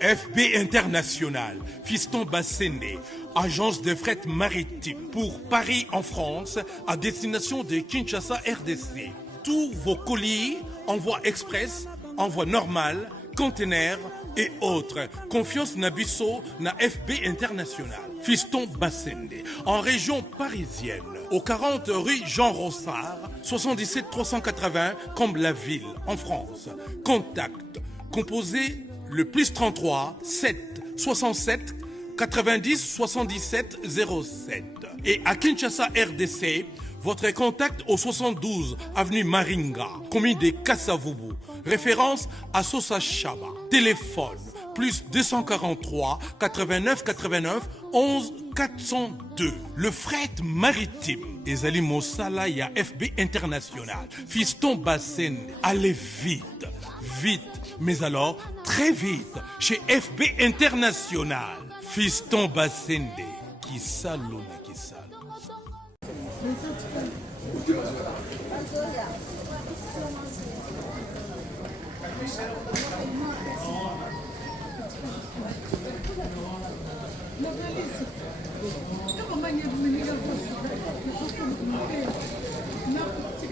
FB International, Fiston Bassende, agence de fret maritime pour Paris en France, à destination de Kinshasa RDC. Tous vos colis, envoi express, envoi normal, conteneurs et autres. Confiance Nabisso na FB International. Fiston Bassende, en région parisienne, au 40 rue Jean Rossard, 77 380 Comble-la-Ville, en France. Contact, composé le plus 33 7 67 90 77 07. Et à Kinshasa RDC, votre contact au 72 avenue Maringa, commune de Kassavubu, référence à Sosa Chaba. Téléphone plus 243 89 89 11 402. Le fret maritime. Ezali Mosala ya FB International. Fiston Bassende. Allez vite, vite, mais alors très vite chez FB International. Fiston Bassende. Qui salue, qui salue.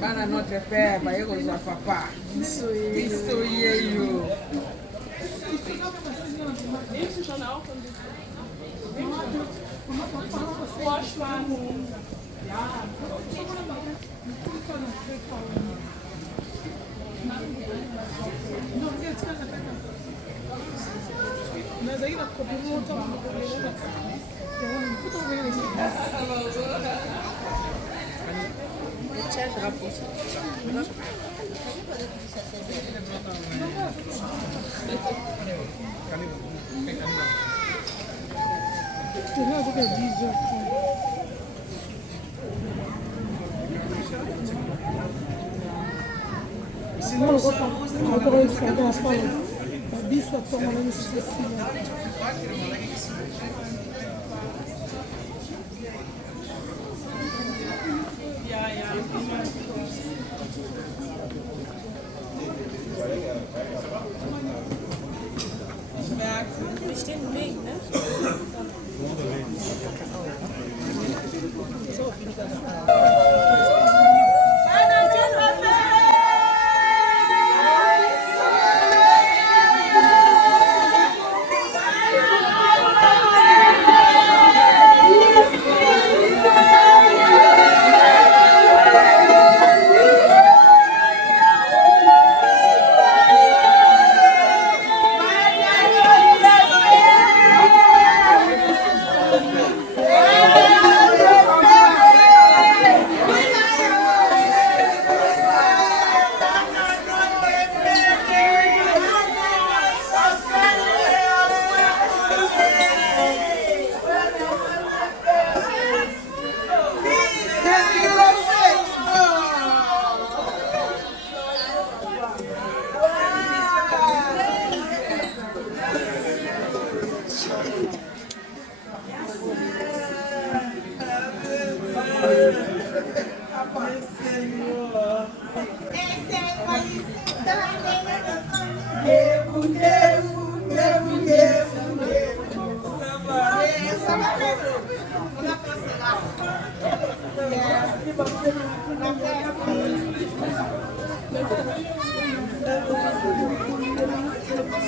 Bana notre père, ba yego za papa. Isso yeyo.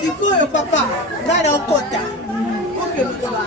Sikoyo papa, nada okota. Oke mkoba.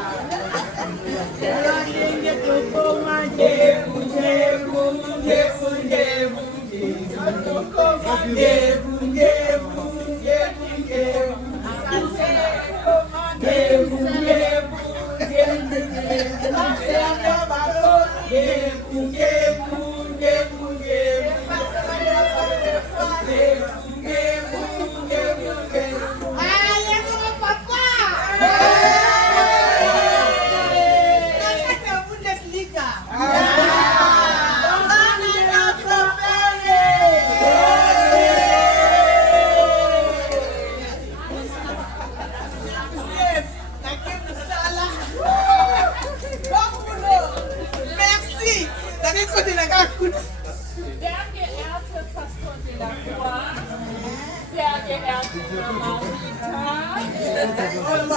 Sehr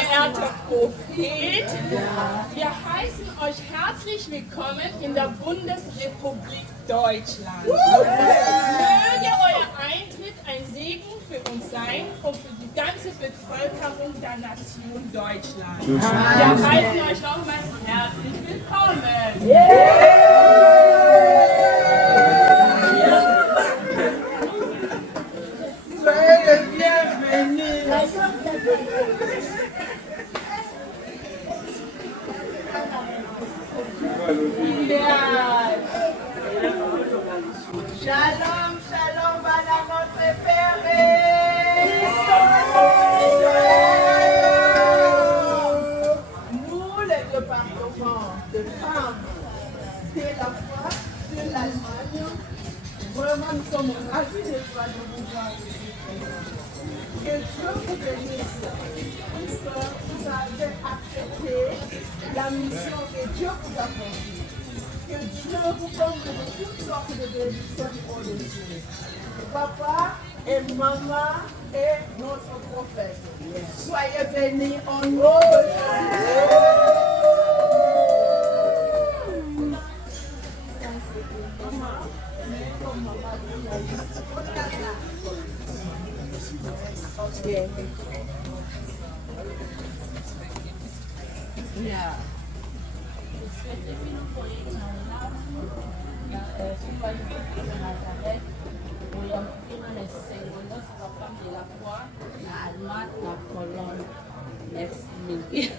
geehrter Prophet, wir heißen euch herzlich willkommen in der Bundesrepublik Deutschland. Möge euer Eintritt ein Segen für uns sein und für die ganze Bevölkerung der Nation Deutschland. Wir heißen euch nochmal herzlich willkommen. Soyez les bienvenus. Shalom, shalom, Madame notre Père. Nous, les départements de femmes de la foi de l'Allemagne, vraiment nous sommes ravis de vous voir ici. Que Dieu vous bénisse, puisque vous avez accepté la mission que Dieu vous a confiée. Que Dieu vous comble de toutes sortes de bénédictions au-dessus. Papa et maman et notre prophète. Soyez bénis en nom de Jésus. Merci mille.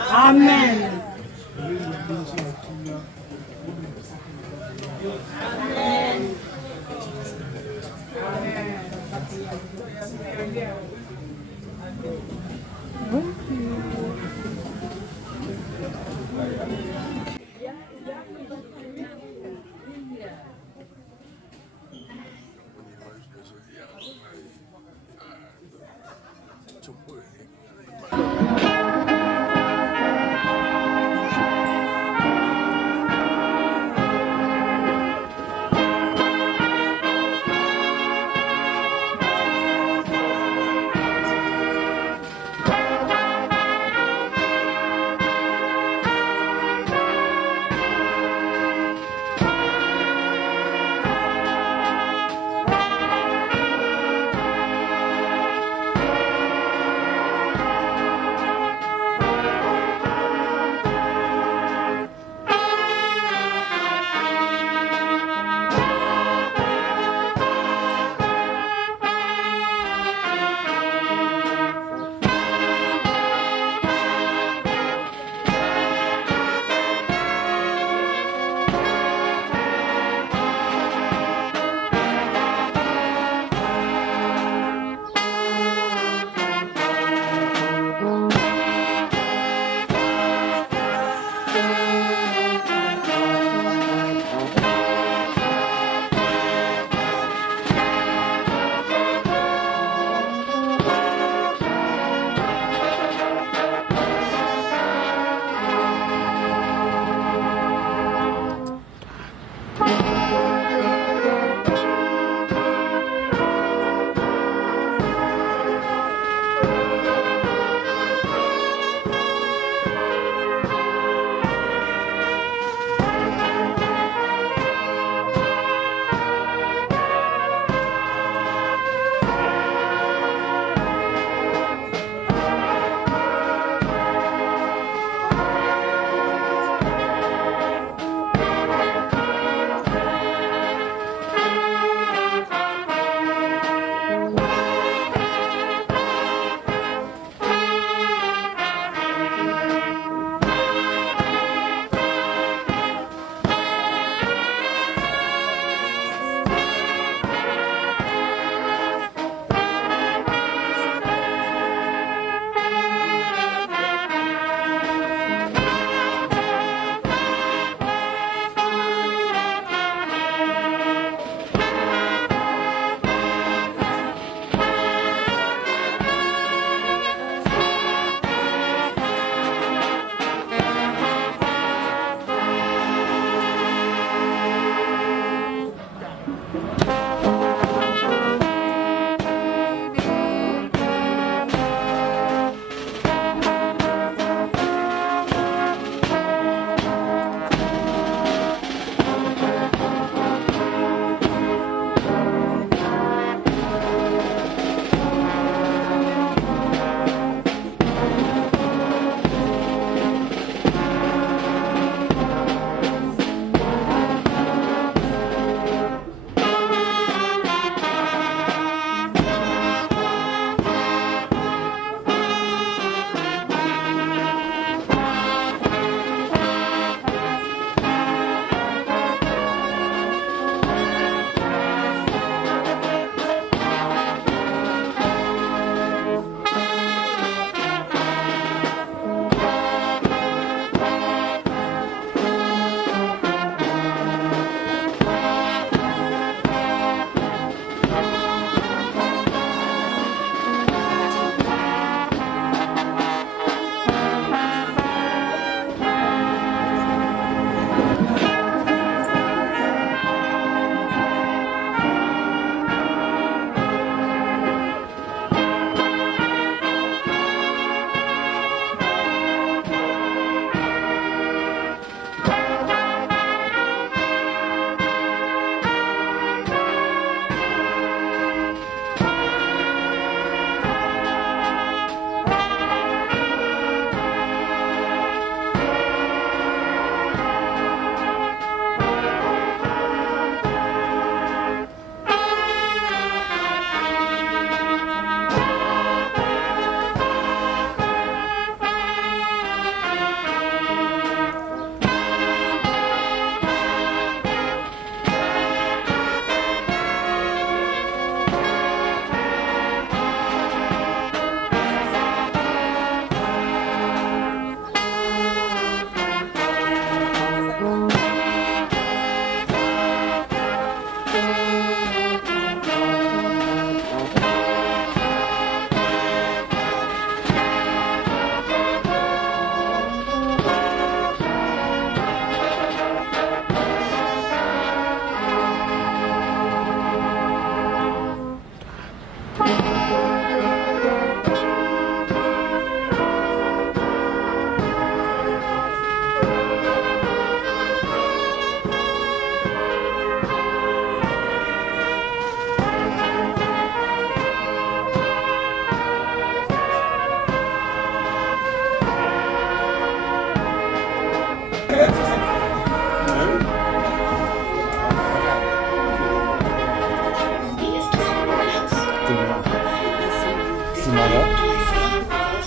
Amen.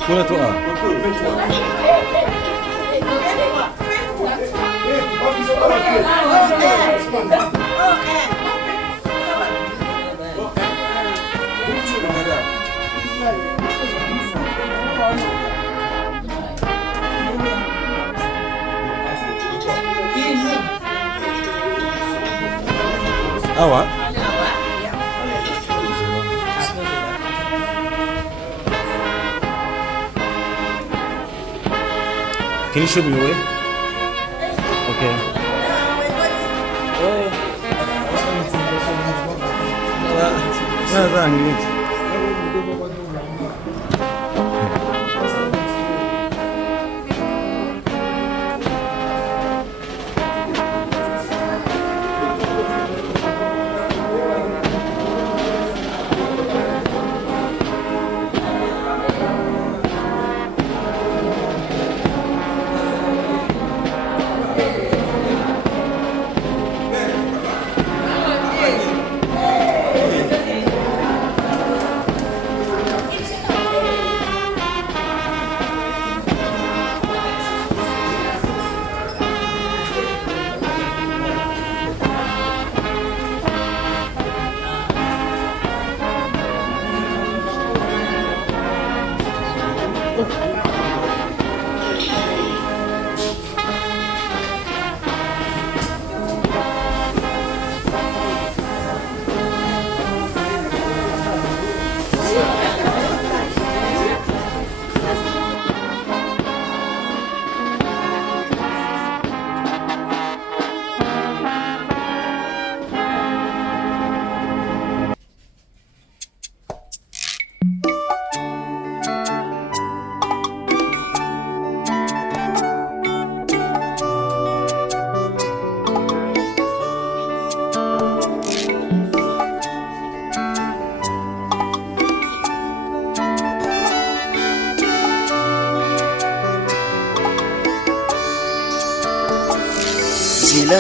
Kula to A. Awa. Can you show me your way? Okay. That's good.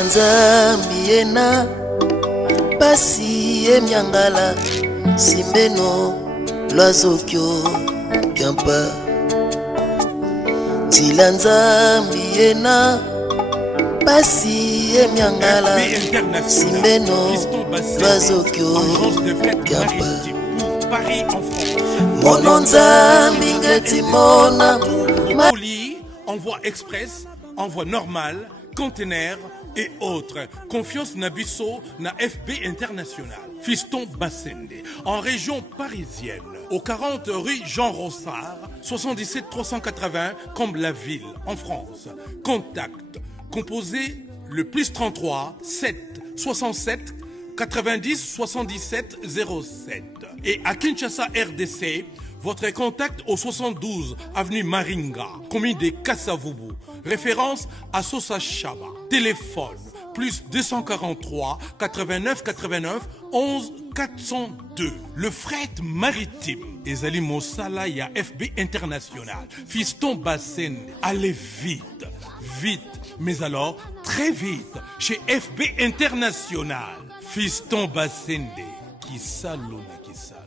Nzambi ena pasi emyangala simbeno lwazokyo kampa Tila Nzambi ena pasi emyangala simbeno lwazokyo kampa Mono Nzambi ngeti mona colis, envoi express, envoi normal, conteneur et autres. Confiance Nabisso na FB International. Fiston Bassende, en région parisienne, au 40 rue Jean Rossard, 77 380 Comble-la-Ville, en France. Contact, composé le plus 33 7 67 90 77 07. Et à Kinshasa RDC, votre contact au 72 avenue Maringa, commune de Kassavubu. Référence à Sosa Chaba. Téléphone plus 243 89 89 11 402. Le fret maritime. Ezali Mosala ya FB International. Fiston Bassende. Allez vite, vite, mais alors très vite chez FB International. Fiston Bassende. Qui salona, qui salona.